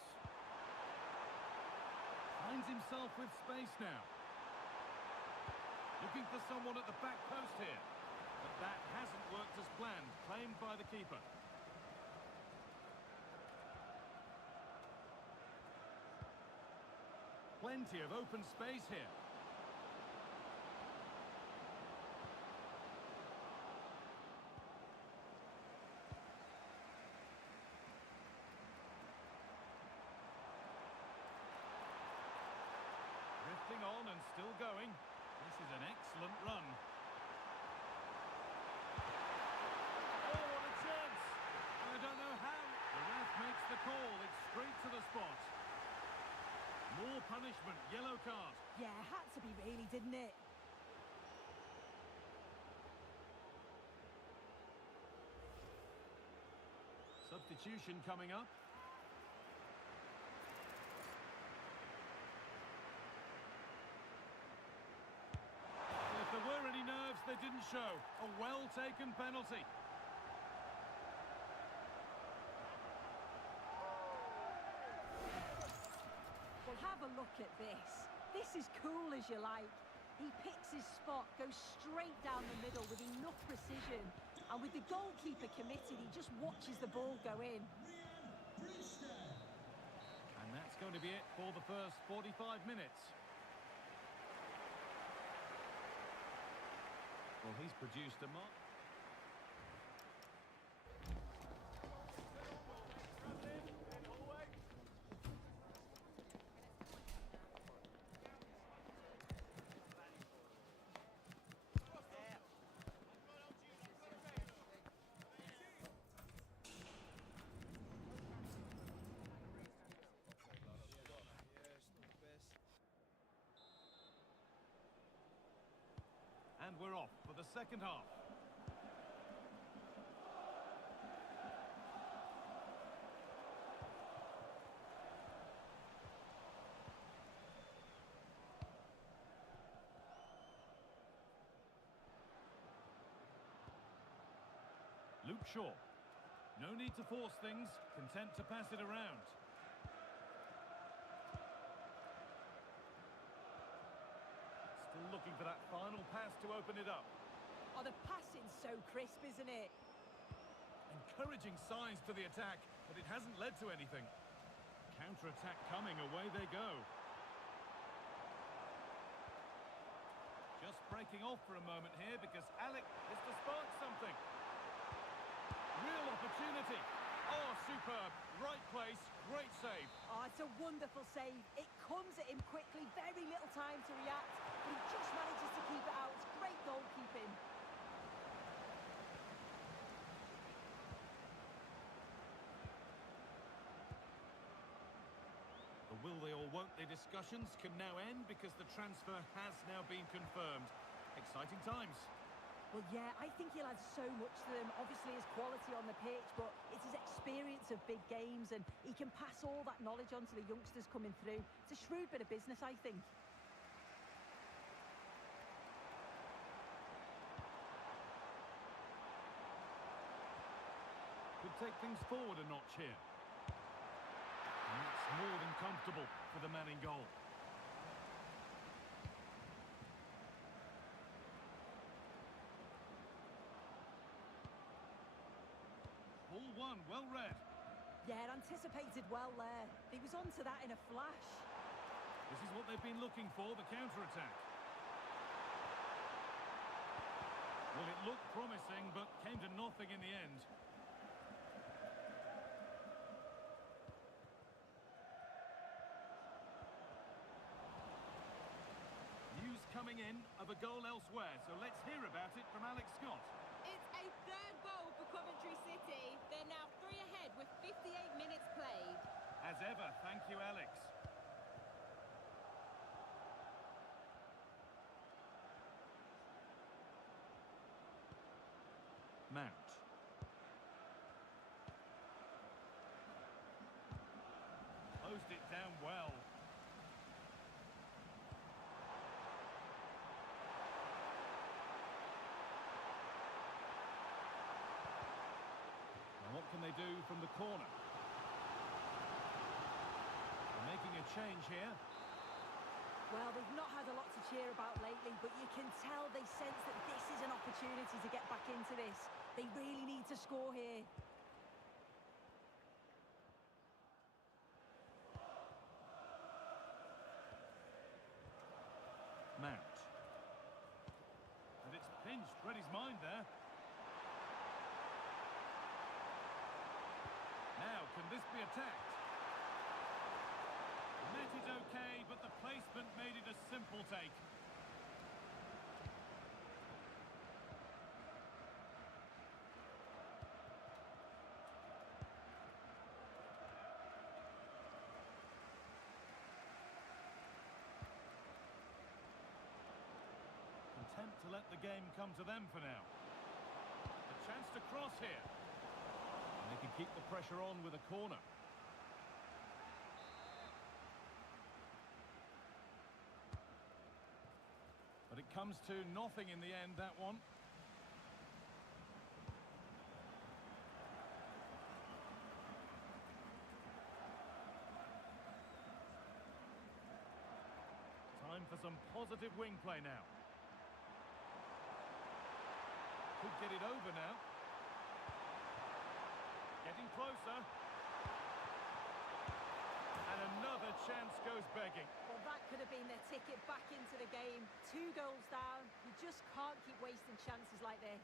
Finds himself with space now. Looking for someone at the back post here. But that hasn't worked as planned. Claimed by the keeper. Plenty of open space here. run. Oh, what a chance! I don't know how. The ref makes the call. It's straight to the spot. More punishment, yellow card. Yeah, had to be really, didn't it? Substitution coming up. If there were any nerves, they didn't show. A well-taken penalty. Well, have a look at this. This is cool as you like. He picks his spot, goes straight down the middle with enough precision. And with the goalkeeper committed, he just watches the ball go in. And that's going to be it for the first 45 minutes. Well, he's produced a mark. And we're off for the second half. Luke Shaw. No need to force things, content to pass it around. Still looking for that final pass to open it up. Oh, the passing's so crisp, isn't it? Encouraging signs to the attack, but it hasn't led to anything. Counter-attack coming, away they go. Just breaking off for a moment here because Alec is to spark something. Real opportunity. Oh, superb. Right place, great save. Oh, it's a wonderful save. It comes at him quickly, very little time to react, but he just manages to keep it out. It's great goalkeeping. The will they or won't they discussions can now end because the transfer has now been confirmed. Exciting times. Well, yeah, I think he'll add so much to them. Obviously, his quality on the pitch, but it's his experience of big games, and he can pass all that knowledge on to the youngsters coming through. It's a shrewd bit of business, I think. Could take things forward a notch here. And that's more than comfortable for the man in goal. Ball one, well read. Yeah, anticipated well there. He was onto that in a flash. This is what they've been looking for, the counter-attack. Well, it looked promising, but came to nothing in the end. News coming in of a goal elsewhere, so let's hear about it from Alex Scott. It's a third goal for Coventry City. They're now 3 ahead with 58 minutes played. As ever, thank you, Alex. Mount. Closed it down well. What can they do from the corner? They're making a change here. Well, they've not had a lot to cheer about lately, but you can tell they sense that this is an opportunity to get back into this. They really need to score here. Mount. And it's pinched, read his mind there. Now, can this be attacked? Met it okay, but the placement made it a simple take. let the game come to them for now. A chance to cross here. And they can keep the pressure on with a corner. But it comes to nothing in the end, that one. Time for some positive wing play now. Could get it over now. Getting closer. And another chance goes begging. Well, that could have been their ticket back into the game. 2 goals down. You just can't keep wasting chances like this.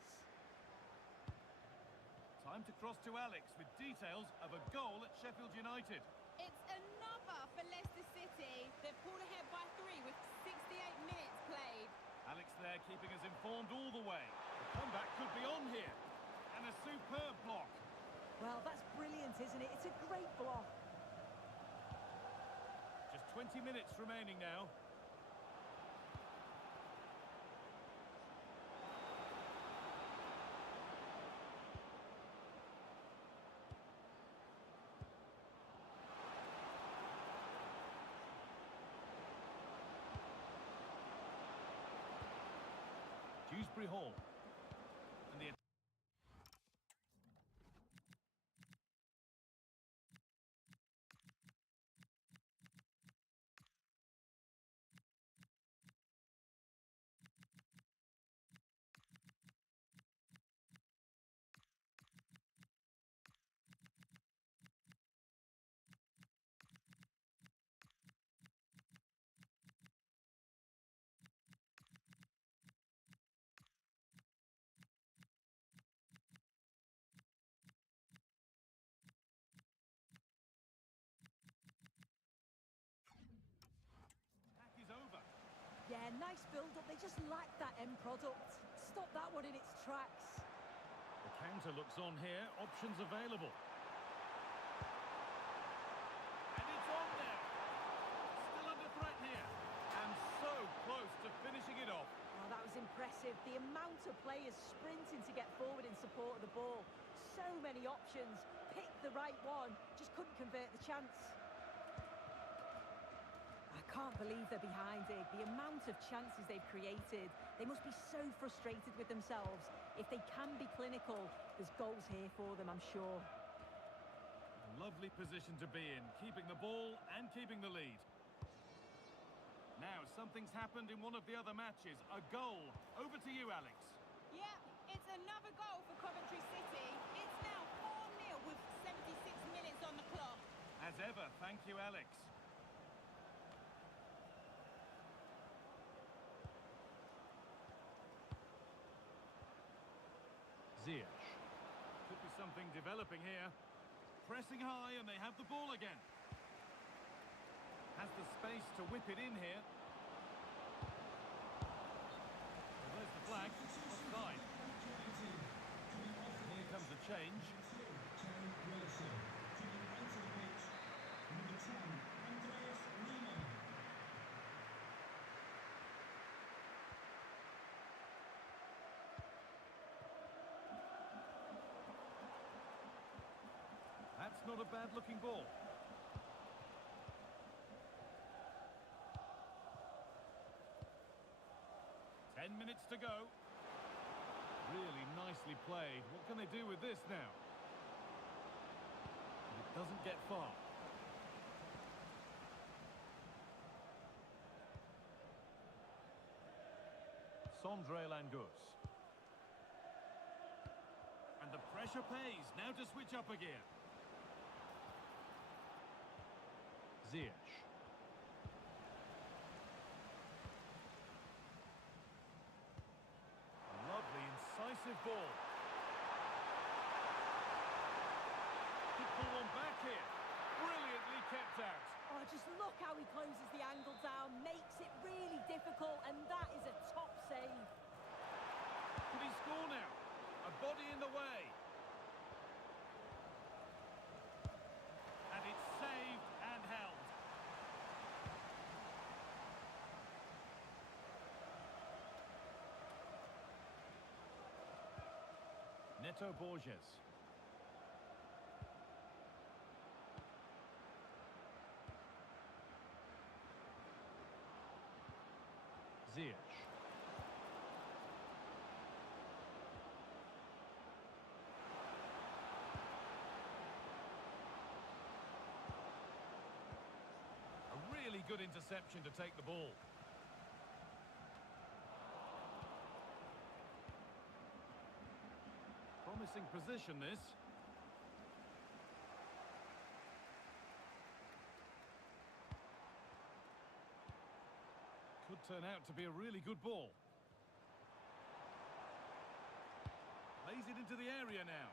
Time to cross to Alex with details of a goal at Sheffield United. It's another for Leicester City. They've pulled ahead by 3 with 68 minutes played. Alex there keeping us informed all the way. The comeback could be on here. And a superb block. Well, that's brilliant, isn't it? It's a great block. Just 20 minutes remaining now. Dewsbury Hall. And the attack is over. Yeah, nice build-up. They just lack that end product. Stop that one in its tracks. The counter looks on here. Options available. And it's on now. Still under threat here. And so close to finishing it off. Oh, that was impressive. The amount of players sprinting to get forward in support of the ball. So many options. Picked the right one. Just couldn't convert the chance. I can't believe they're behind it. The amount of chances they've created. They must be so frustrated with themselves. If they can be clinical, there's goals here for them, I'm sure. A lovely position to be in, keeping the ball and keeping the lead. Now, something's happened in one of the other matches. A goal. Over to you, Alex. Yeah, it's another goal for Coventry City. It's now 4-0 with 76 minutes on the clock. As ever, thank you, Alex. Ziyech. Could be something developing here. Pressing high and they have the ball again. Has the space to whip it in here. Well, there's the flag. Offside. Here comes a change. That's not a bad-looking ball. Ten minutes to go. Really nicely played. What can they do with this now? But it doesn't get far. Sondre Langus. And the pressure pays. Now to switch up a gear. Ziyech. Lovely, incisive ball. Could pull one back here. Brilliantly kept out. Oh, just look how he closes the angle down. Makes it really difficult, and that is a top save. Could he score now? A body in the way. And it's saved and held. Neto Borges. Ziyech. A really good interception to take the ball. Promising position, this. Could turn out to be a really good ball. Lays it into the area now.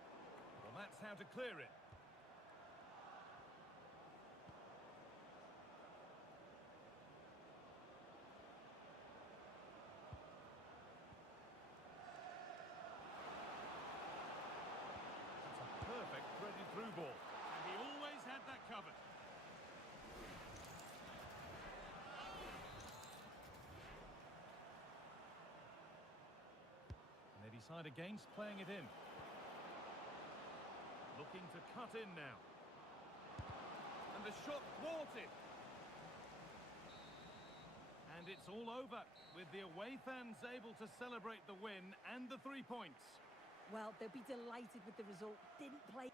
Well, that's how to clear it. Perfect threaded through ball. And he always had that covered. And they decide against playing it in. Looking to cut in now. And the shot thwarted. And it's all over, with the away fans able to celebrate the win and the 3 points. Well, they'll be delighted with the result. Didn't play...